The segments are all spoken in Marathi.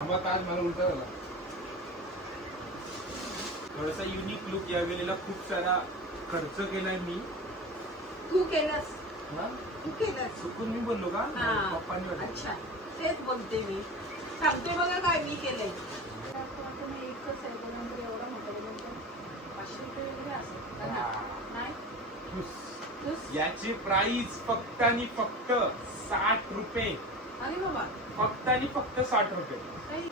आज मला उलटा झाला. थोडासा युनिक लुक या वेळेला खूप सारा खर्च केलाय मी. तू केलंस? तू केलंस? चुकून मी बोललो का? पप्पांनी. अच्छा, तेच बोलते मी. सांगते बघा काय मी केलंय. याची प्राइस फक्त आणि फक्त 60 रुपये. अरे बाबा, फक्त आणि फक्त 60 रुपये.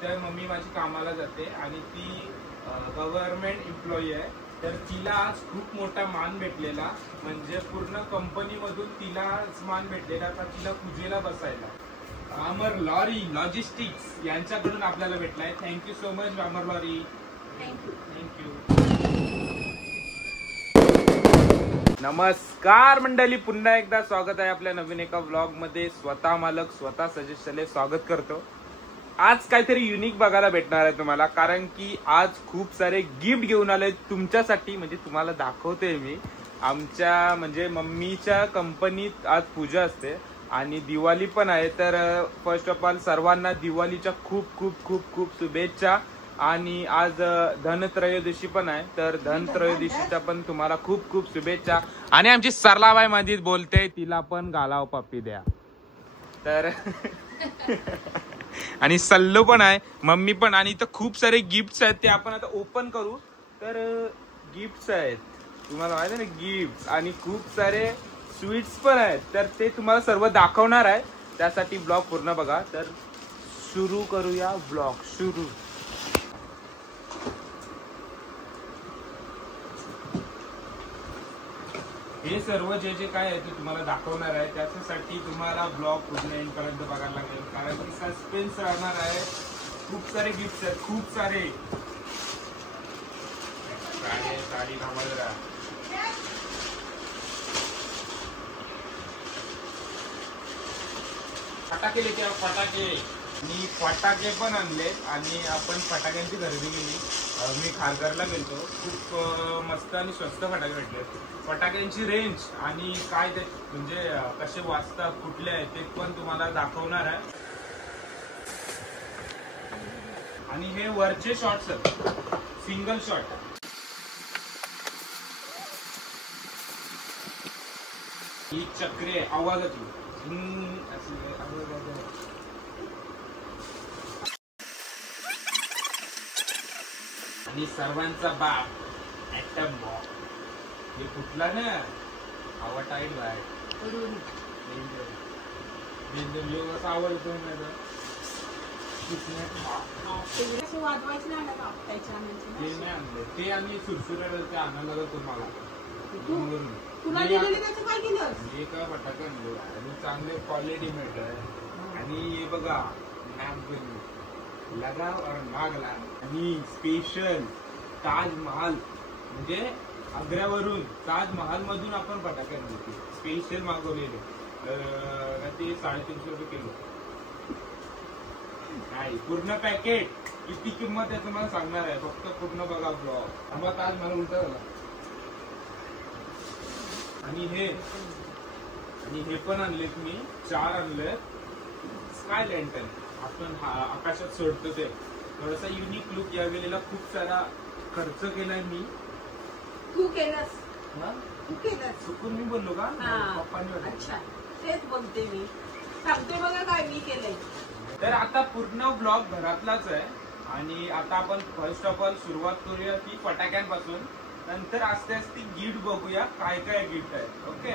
तर मम्मी माझी कामाला जाते आणि ती गव्हर्नमेंट एम्प्लॉई आहे. तर तिला आज खूप मोठा मान भेटलेला, म्हणजे पूर्ण कंपनी मधून तिला मान भेटलेला का तिला पूजेला बसायला. अमर लॉरी लॉजिस्टिक्स यांच्याकडून आपल्याला भेटलाय. थँक्यू सो मच अमर लॉरी. थँक्यू. नमस्कार मंडळी, पुन्हा एकदा स्वागत आहे आपल्या नवीन एका व्लॉग मध्ये. स्वतः मालक स्वतः सजेशनले स्वागत करतो. आज काहीतरी युनिक बघायला भेटणार आहे तुम्हाला, कारण की आज खूप सारे गिफ्ट घेऊन आले तुमच्यासाठी. म्हणजे तुम्हाला दाखवते मी. आमच्या म्हणजे मम्मीच्या कंपनीत आज पूजा असते आणि दिवाळी पण आहे. तर फर्स्ट ऑफ ऑल सर्वांना दिवाळीच्या खूप खूप खूप खूप शुभेच्छा. आणि आज धनत्रयोदशी पण आहे, तर धनत्रयोदशीच्या पण तुम्हाला खूप खूप शुभेच्छा. आणि आमची सरलाबाई मध्ये बोलते, तिला पण गालाव पप्पी द्या. तर आणि सल्लू पण आहे, मम्मी पण. आणि इथं खूप सारे गिफ्ट्स आहेत, ते आपण आता ओपन करू. तर गिफ्ट्स आहेत, तुम्हाला माहिती आहे ना गिफ्ट्स. आणि खूप सारे स्वीट्स पण आहेत, तर ते तुम्हाला सर्व दाखवणार आहे. त्यासाठी ब्लॉग पूर्ण बघा. तर सुरू करूया ब्लॉग. सुरू. हे सर्व जे जे काय आहे ते तुम्हाला दाखवणार आहे. त्याच्यासाठी तुम्हाला ब्लॉग पूर्ण एंड पर्यंत बघायला लागेल, कारण की सस्पेन्स राहणार आहे. खूप सारे गिफ्ट आहेत, खूप सारे. साडी जरा फटाके लेके आओ, फटाके. मी फटाके पण आणले आणि आपण फटाक्यांची खरेदी केली. मी खारघरला गेलो. खूप मस्त आणि स्वस्त फटाके भेटले. फटाक्यांची रेंज आणि काय ते म्हणजे कसे वाजतात, कुठले आहेत ते पण तुम्हाला दाखवणार आहे. आणि हे वरचे शॉट्स आहेत, सिंगल शॉट. ही चक्रे आवाजाची आणि सर्वांचा बाप ऍटम बॉम्ब. हे कुठला ना आवाटाईड बाय आवडतो ते आणि सुरसुऱ्या ते आणायला तुम्हाला एका फटाका आणलो आणि चांगले क्वालिटी मिळत आहे. आणि हे बघा लगा और नागला. आणि स्पेशल ताजमहाल, म्हणजे आग्र्यावरून ताजमहाल मधून आपण फटाके आणले, स्पेशल मागवलेले. ते 350 रुपये किलो. नाही, पूर्ण पॅकेट. किती किंमत आहे तुम्हाला सांगणार आहे, फक्त पूर्ण बघा ब्लॉग. आम्हा ताजमहाल उलटा झाला. आणि हे पण आणलेत मी, 4 आणलेत. स्काय लँटर्न आपण आकाशात सोडतो ते. थोडासा युनिक लुक या वेळेला खूप सारा खर्च केलाय मी. तू केलंस? तू केलंस? चुकून मी बोललो का? पप्पांनी. अच्छा, तेच बोलते मी. सांगते बघा काय मी केलंय. तर आता पूर्ण ब्लॉग घरातलाच आहे. आणि आता आपण फर्स्ट ऑफ ऑल सुरुवात करूया ती फटाक्यांपासून. नंतर आस्ते आस्ते गिफ्ट बघूया काय काय गिफ्ट आहे. ओके.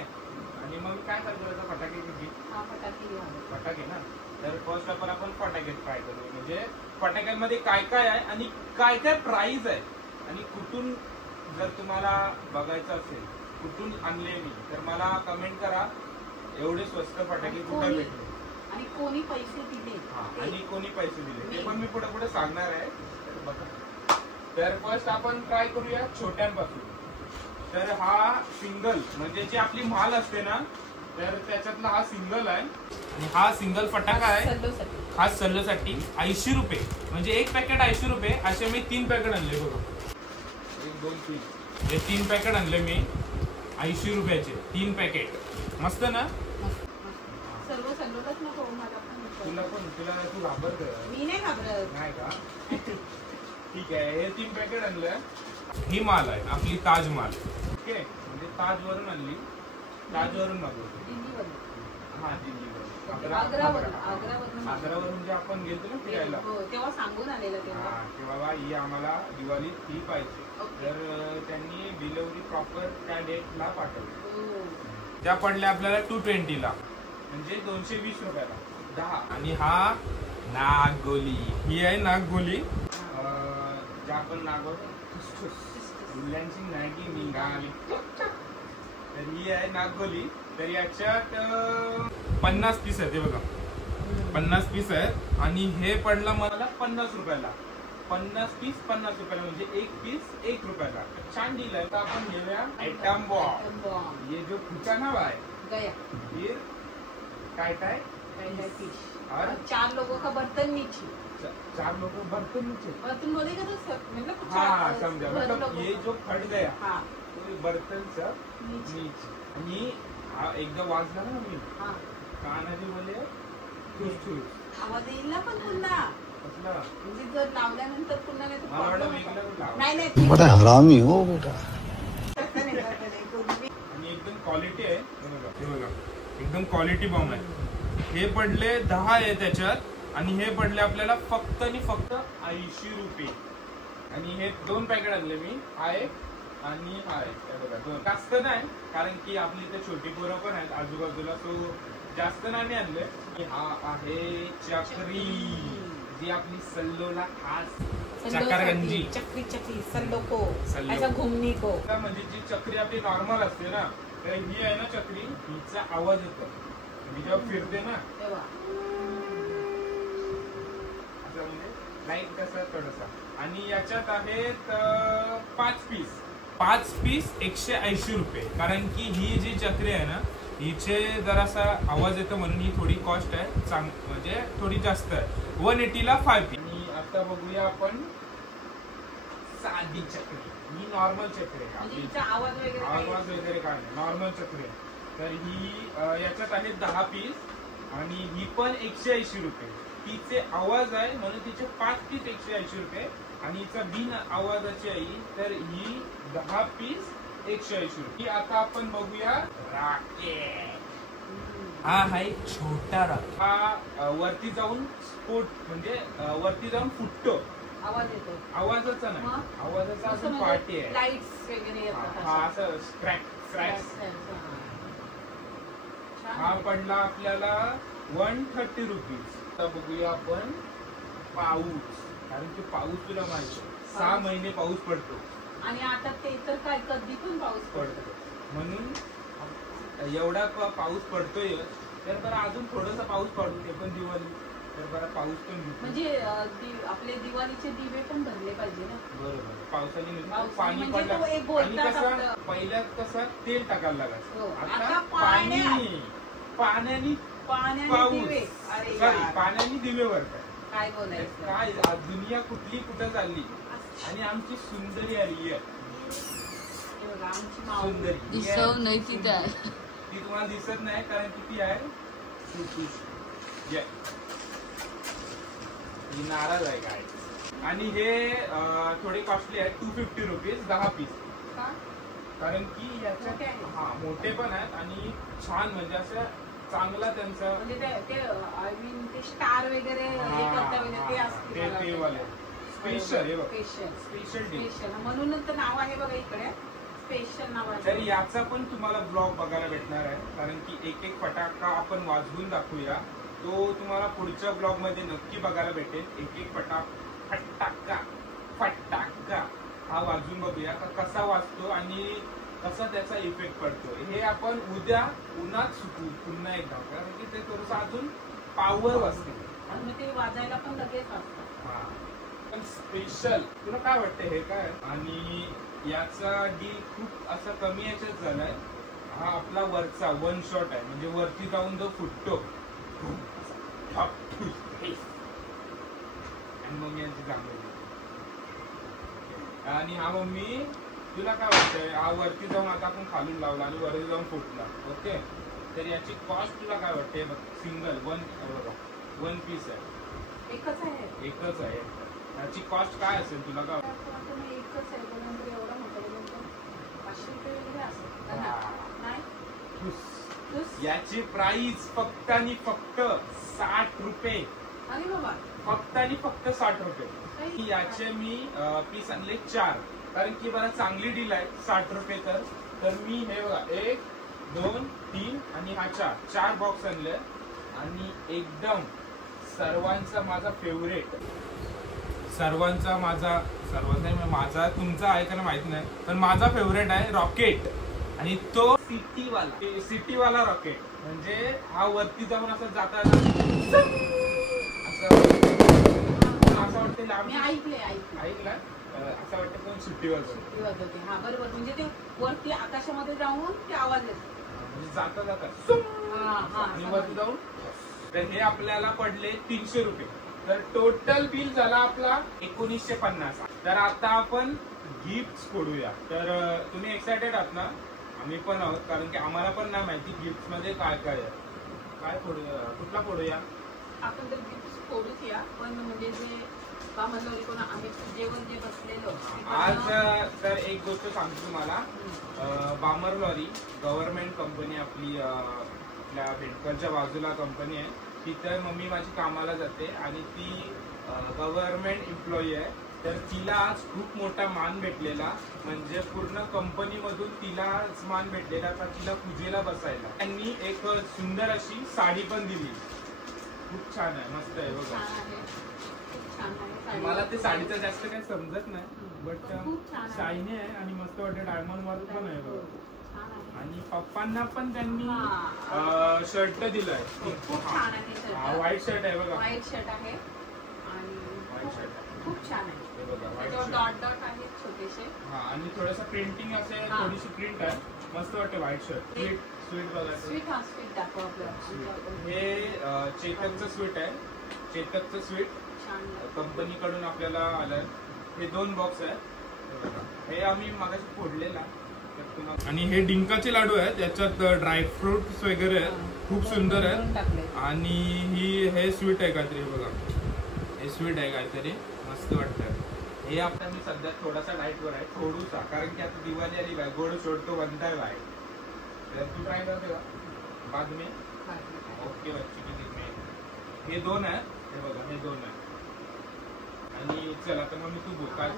आणि मग काय करायचं, फटाके गिफ्ट. फटाके ना. तर फर्स्ट ऑफ ऑल आपण फटाके ट्राय करू. म्हणजे फटाक्यांमध्ये काय काय आहे आणि काय काय प्राइस आहे आणि कुठून, जर तुम्हाला बघायचं असेल कुठून आणले मी, तर मला कमेंट करा. एवढे स्वस्त फटाके कुठे भेटले आणि कोणी पैसे दिले. आणि कोणी पैसे दिले ते पण मी पुढे पुढे सांगणार आहे. तर बघा. तर फर्स्ट आपण ट्राय करूया छोट्यांपासून. तर हा सिंगल, म्हणजे जी आपली माल असते ना, तर त्याच्यातला हा सिंगल आहे. आणि हा सिंगल फटाका आहे, खास सल्लोसाठी. 80 रुपये, म्हणजे एक पॅकेट 80 रुपये. असे मी 3 पॅकेट आणले बघा. 1 2 3 हे 3 पॅकेट आणले मी 80 रुपयाचे. 3 पॅकेट. मस्त ना. सर्व सल्लोलाच नको मला पण. तुला तू घाबरत मी नाही घाबरत. नाही का? ठीक आहे, हे 3 पॅकेट आणलं. ही माल आहे आपली ताज माल. ओके, म्हणजे ताज वरून आणली, ताजवरून मागवतो. दिल्लीवरून. हा, दिल्लीवरून. आग्रावरून जे आपण गेलो ना फिरायला, तेव्हा सांगून आलेलं तेव्हा की बाबा ही आम्हाला दिवाळीत ही पाहिजे. तर त्यांनी डिलिव्हरी प्रॉपर त्या डेटला पाठवली. त्या पडल्या आपल्याला 220 ला, म्हणजे 220 रुपयाला 10. आणि हा नागगोली, ही आहे नागगोली. ज्या आपण नागवतो मुलांची नागी निघाली, तर ही आहे नागगोली. तर याच्यात 50 पीस आहेत. हे बघा 50 पीस आहेत. आणि हे पडलं मला 50 रुपयाला. 50 पीस 50 रुपयाला, म्हणजे 1 पीस 1 रुपयाला. छान डील आहे. तर आपण घेऊया आयटम बॉम्ब. ये जो पुढचा नाव आहे फिर काय फिश. और 4 लोगों का बर्तन नीचे. 4 लोग बर्तन नीचे. बर्तन बोलेगा तो सब मतलब हाँ समझा. मतलब ये जो फट गया हाँ तो बर्तन सब नीचे. आणि एकदा वाजला ना मी कानाची बोले ठुस आवाज येईल ना. पण पुन्हा म्हणजे जर लावल्यानंतर पुन्हा नाही बड़ा हरामी हो बेटा. आणि एकदम क्वालिटी आहे. हे बघा एकदम क्वालिटी बॉम्ब आहे. हे पडले 10 आहे त्याच्यात. आणि हे पडले आपल्याला फक्त आणि फक्त 80 रुपये. आणि हे 2 पॅकेट आणले मी, आहे आणि आहे. बघा 2 जास्त नाही, कारण की आपली इथे छोटी पोरं पण आहेत आजूबाजूला, सो जास्त नाही आणले. हा आहे चक्री, जी आपली सल्लोला खास चक्करगंजी. चक्री सल्लो ऐसा घुमनी को. म्हणजे जी चक्री आपली नॉर्मल असते ना, तर ही आहे ना चक्री, हिचा आवाज येतो मी जेव्हा फिरते ना, असं म्हणजे लाईक कसा थोडासा. आणि याच्यात आहेत 5 पीस 180 रुपये. कारण की ही जी चक्री आहे ना, हिचे जरासा आवाज येतो म्हणून ही थोडी कॉस्ट आहे, म्हणजे थोडी जास्त आहे. 180 ला 5 पीस. आणि आता बघूया आपण साधी चक्री. ही नॉर्मल चक्री आहे, आवाज वगैरे काय नाही, नॉर्मल चक्री आहे. तर ही याच्यात आहेत 10 पीस. आणि ही पण 180 रुपये. तिचे आवाज आहे म्हणून तिचे 5 पीस 180 रुपये. आणि हिचा बिन आवाजाची आहे, तर ही 10 पीस 180 रुपये. आता आपण बघूया रॉकेट. हा आहे छोटा रॉकेट. हा वरती जाऊन स्फोट, म्हणजे वरती जाऊन फुटतो. आवाज येतो. आवाजाचा नाही, आवाजाचा अजून पार्टी आहे. लाईट्स वगैरे येतात. हा असं स्क्रॅच. हा पडला आपल्याला 130 रुपीज. आता बघूया आपण पाऊस. कारण की पाऊस तुला माहिती 6 महिने पाऊस पडतो. आणि आता ते तर काय कधी पण पाऊस पडतो. म्हणून एवढा पाऊस पडतोय, तर बरं अजून थोडासा पाऊस पडतो, ते पण दिवाळी, तर बरं पाऊस पण म्हणजे आपले दिवाळीचे दिवे पण भरले पाहिजे ना. बरोबर. पावसाने पाणी पडलं. आणि कसं पहिल्यात कसं तेल टाकायला लागायचं, आता पाण्याने दिवे भरतात. काय बोलायचं, काय दुनिया कुठं चालली. आणि आमची सुंदरी आली आहे. सुंदरी ती तुम्हाला दिसत नाही, कारण किती आहे ही नाराज आहे काय. आणि हे थोडे कॉस्टली आहे, 250 रुपीज 10 पीस. कारण की याच्यात हा मोठे पण आहेत आणि छान, म्हणजे असं चांगला त्यांचा म्हणजे स्टार वगैरे ते वाले स्पेशल म्हणूनच तर नाव आहे बघा इकडे, स्पेशल नाव आहे. तर याचा पण तुम्हाला ब्लॉग बघायला भेटणार आहे. कारण की एक फटाका आपण वाजवून दाखवूया, तो तुम्हाला पुढच्या ब्लॉग मध्ये नक्की बघायला भेटेल. एक फटाका हा वाजवून बघूया कसा वाजतो आणि कसा त्याचा इफेक्ट पडतो. हे आपण उद्या उन्हात सुकू पुन्हा एकदा, कारण की ते थोडंसं अजून पावर वाजते आणि ते वाजायला पण लगेच वाजतं. पण स्पेशल तुला काय वाटतं हे काय. आणि याचा डील खूप असा कमी याच्यात झालाय. हा आपला वरचा 1 शॉट आहे, म्हणजे वरती जाऊन जो फुटतो आणि मम्मी यांची चांगली. आणि हा मम्मी तुला काय वाटतंय, हा वरती जाऊन आता आपण खालून लावला आणि वरती जाऊन फुटला. ओके, तर याची कॉस्ट तुला काय वाटते. सिंगल 1 वन पीस आहे. एकच आहे. एकच आहे. याची कॉस्ट काय असेल तुला का? एकच आहे पण एवढा मोठा 500 रुपये वगैरे असेल नाही. याची प्राइस फक्त आणि फक्त 60 रुपये. अरे बाबा, फक्त आणि फक्त 60 रुपये. याचे मी पीस आणले 4, कारण की मला चांगली डील आहे 60 रुपये. तर मी हे बघा 1 2 3 आणि हा 4 बॉक्स आणले. आणि एकदम सर्वांचा माझा फेवरेट, माझा तुमचा आहे का माहित नाही, पण माझा फेवरेट आहे रॉकेट. आणि तो सिटीवाला रॉकेट. म्हणजे हा वरती जाऊन असं जाता असं वाटतं लांब. ऐकलं असं वाटतं कोण सुट्टी वाजवते. हा बरोबर. म्हणजे ते वरती आकाशामध्ये जाऊन ते आवाज येतो. म्हणजे जाता आणि वरती जाऊन. तर हे आपल्याला पडले 300 रुपये. तर टोटल बिल झाला आपला 1950. तर आता आपण गिफ्ट फोडूया. तर तुम्ही एक्सायटेड आहात ना? आम्ही पण आहोत, कारण की आम्हाला पण नाही माहिती गिफ्ट मध्ये काय काय आहे. काय फोडूया? कुठला फोडूया? आपण तर गिफ्ट फोडूच या, पण म्हणजे जे बामणलोरी कोण आम्ही जेवण जे बसलेलो आज. तर एक गोष्ट सांगतो तुम्हाला. बामणलोरी गव्हर्नमेंट कंपनी आपली, आपल्या बेंडकरच्या बाजूला कंपनी आहे. तिथे मम्मी माझी कामाला जाते आणि ती गव्हर्नमेंट एम्प्लॉई आहे. तर तिला आज खूप मोठा मान भेटलेला. म्हणजे पूर्ण कंपनी मधून तिलाच मान भेटलेला. तर तिला पूजेला बसायला त्यांनी एक सुंदर अशी साडी पण दिली. खूप छान आहे, मस्त आहे बघा. मला ते साडीचं जास्त काही समजत नाही, बट शायनी आहे आणि मस्त वाटते. डायमंड वर्क पण आहे बघा. आणि पप्पांना पण त्यांनी शर्ट दिलाय. खूप छान आहे. व्हाईट शर्ट आहे बघा. व्हाईट शर्ट आहे आणि व्हाईट शर्ट खूप छान आहे. डॉट डॉट आहे छोटेसे. हा, आणि थोडंसं प्रिंटिंग असे, थोडीशी प्रिंट आहे. मस्त वाटते व्हाईट शर्ट. स्वीट बघायचं. स्वीट दाखव आपल्याला. हे चेतकचं स्वीट आहे. चेतकचं स्वीट कंपनीकडून आपल्याला आलंय. हे 2 बॉक्स आहे. हे आम्ही मागाशी फोडलेला. आणि हे डिंकाचे लाडू आहेत. त्याच्यात ड्रायफ्रुट्स वगैरे आहेत. खूप सुंदर आहेत. आणि हे स्वीट आहे काहीतरी बघा. हे स्वीट आहे काहीतरी, मस्त वाटतं. हे आता मी सध्या थोडासा डाएटवर आहे, थोडूसा, कारण की आता दिवाळी आली बाय. गोड सोडतो बनता है बाय. तर तू ट्राय करते का बाद में? ओके बच्ची की दिन में. हे 2 आहे. हे बघा, हे 2 आहे. आणि चला तर मग मी तू बोल काय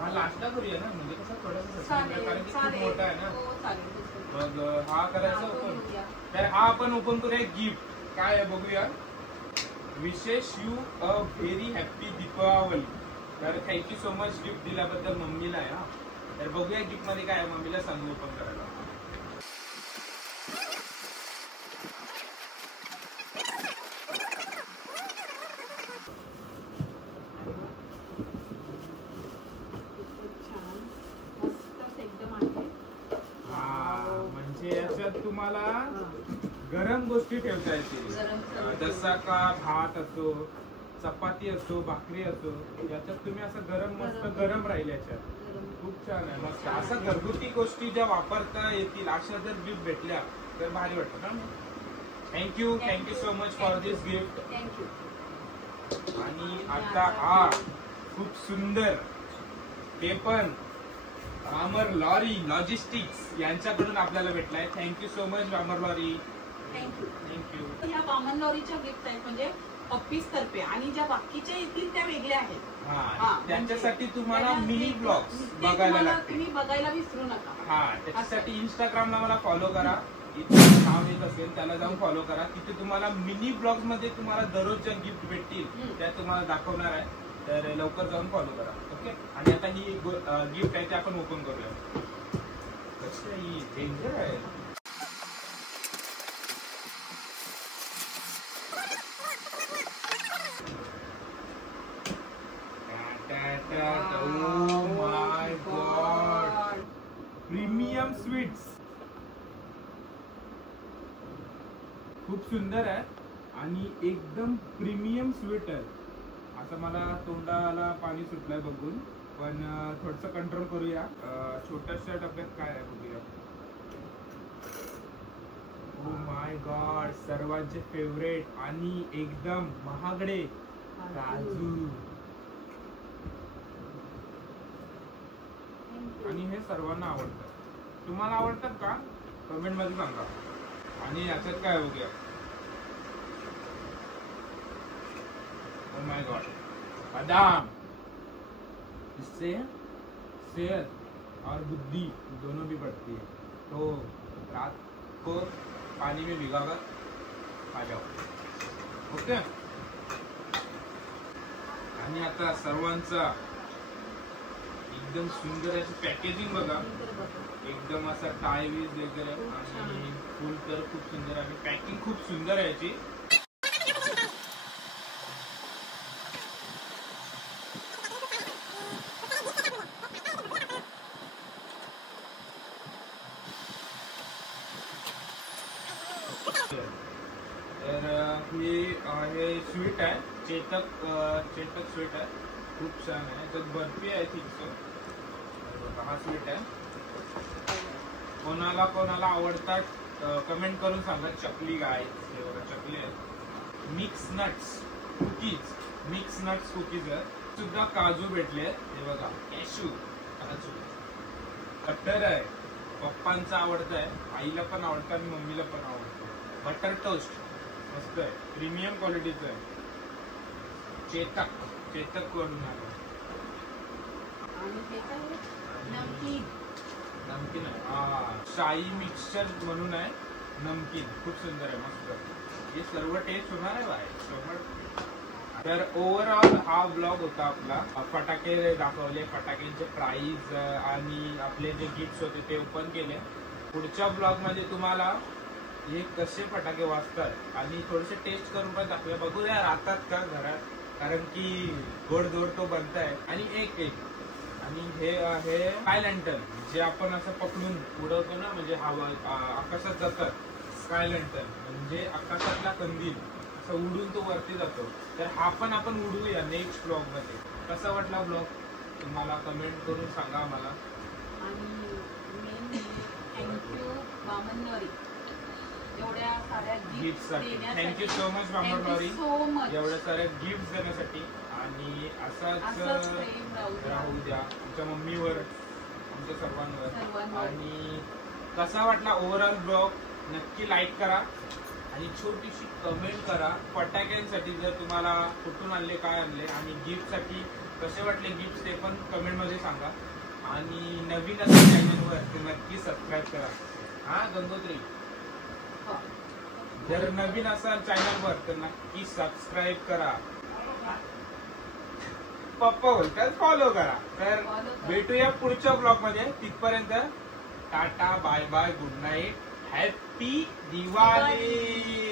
हा लास्टला करूया ना, म्हणजे कसं थोडंसं, कारण की खूप मोठा आहे ना. मग हा करायचा ओपन. तर हा आपण ओपन करूया. गिफ्ट काय आहे बघूया. विशेष you a very happy Deepavali. तर थँक्यू सो मच गिफ्ट दिल्याबद्दल मम्मीला आहे. हा, तर बघूया गिफ्ट मध्ये काय आहे. मम्मीला सांगू ओपन करायला. म्हणजे याच्यात तुम्हाला गरम गोष्टी ठेवता येतील. जसा का भात असो, चपाती असो, भाकरी असो, याच्यात तुम्ही असं गरम, मस्त गरम राहील याच्यात. खूप छान आहे, मस्त. असं घरगुती गोष्टी ज्या वापरता येतील अशा जर गिफ्ट भेटल्या तर भारी वाटतं ना. Thank you so much for this gift. आणि आता हा खूप सुंदर, ते पण बामणलोरी लॉजिस्टिक्स यांच्याकडून आपल्याला भेटलाय. Thank you so much Bamanlori. Thank you. ह्या बामणलोरीच्या गिफ्ट आहेत म्हणजे ऑफिस तर्फे, आणि ज्या बाकीच्या येतील त्या वेगळ्या आहेत. त्याच्यासाठी तुम्हाला मिनी ब्लॉग्स बघायला लागतील. तुम्ही बघायला विसरू नका. हा, त्याच्यासाठी इंस्टाग्रामला मला फॉलो करा. इथे नाव येत असेल त्याला जाऊन फॉलो करा. तिथे तुम्हाला मिनी ब्लॉग्स मध्ये तुम्हाला दररोज ज्या गिफ्ट भेटतील त्या तुम्हाला दाखवणार आहे. तर लवकर जाऊन फॉलो करा. ओके. आणि आता ही गिफ्ट आहे ते आपण ओपन करूया. कशी ही डेंजर आहे. Oh my God. Premium sweets. खूप सुंदर आहे आणि एकदम प्रीमियम स्वीट आहे. आता मला तोंडाला पाणी सुटलंय बघून, पण थोडस कंट्रोल करूया. छोट्याशा डब्यात काय आहे बघूया. ओ माय गॉड, सर्वांचे फेवरेट आणि एकदम महागडे काजू. आणि हे सर्वांना आवडतात. तुम्हाला आवडतात का? कमेंट मध्ये सांगा. आणि याच्यात काय हो गया? ओ माय गॉड, बादाम. इससे सेहत और बुद्धि दोनों भी बढ़ती है. तो रात को पानी में भिगाकर खा जाओ. ओके. आणि आता सर्वांचा एकदम सुंदर अशी पॅकेजिंग बघा. एकदम असा टायवीज वगैरे आणि फुल तर खूप सुंदर आणि पॅकिंग खूप सुंदर आहे याची. तर हे स्वीट आहे, चेतक स्वीट आहे. खूप छान आहे. त्यात बर्फी आहे थिक. हा स्वीट आहे. कोणाला कोणाला आवडतात कमेंट करून सांगा. चकली काय, हे बघा चकली आहे. मिक्स नट्स कुकीज आहे. सुद्धा काजू भेटले. हे बघा कॅशू काजू. बटर आहे, पप्पांचा आवडतं आहे, आईला पण आवडतं आणि मम्मीला पण आवडतं. बटर टोस्ट मस्त आहे, प्रीमियम क्वालिटीचं आहे. चेतक कडून आलं. नमकीन आहे. शाही मिक्सचर म्हणून आहे. नमकीन खूप सुंदर आहे, मस्त. हे सर्व टेस्ट होणार आहे बाय. तर ओव्हरऑल हा ब्लॉग होता आपला. फटाके दाखवले, फटाक्यांचे प्राइस आणि आपले जे गिफ्ट होते ते ओपन केले. पुढच्या ब्लॉग मध्ये तुम्हाला हे कसे फटाके वाजतात आणि थोडेसे टेस्ट करून पण दाखवूया. बघूया राहतात का घरात, कारण की गोड तो बनताय. आणि एक आणि हे आहे स्काय लँटर्न, जे आपण असं पकडून उडवतो ना, म्हणजे हवा आकाशात जातात. स्काय लँटर्न म्हणजे आकाशातला कंदील, असं उडून तो वरती जातो. तर हा पण आपण उडवूया नेक्स्ट ब्लॉग मध्ये. कसा वाटला ब्लॉग तुम्हाला कमेंट करून सांगा मला. आणि थँक्यू बामनवारी एवढ्या साऱ्या गिफ्ट. थँक्यू सो मच बामनवारी, एवढ्या साऱ्या गिफ्ट देण्यासाठी. आणि असाच राहू द्या आमच्या मम्मीवर, आमच्या सर्वांवर. आणि कसा वाटला ओव्हरऑल ब्लॉग नक्की लाईक करा आणि छोटीशी कमेंट करा. फटाक्यांसाठी जर तुम्हाला कुठून आणले, काय आणले, आणि गिफ्ट साठी कसे वाटले गिफ्ट ते पण कमेंट मध्ये सांगा. आणि नवीन असेल चॅनलवर ते नक्की सबस्क्राईब करा. हा गंगोत्री, जर नवीन असाल चॅनलवर तर नक्की सबस्क्राईब करा. पप्पा बोलतात फॉलो करा. तर भेटूया पुढच्या ब्लॉग मध्ये. तिथपर्यंत tata, bye bye, good night, happy Diwali.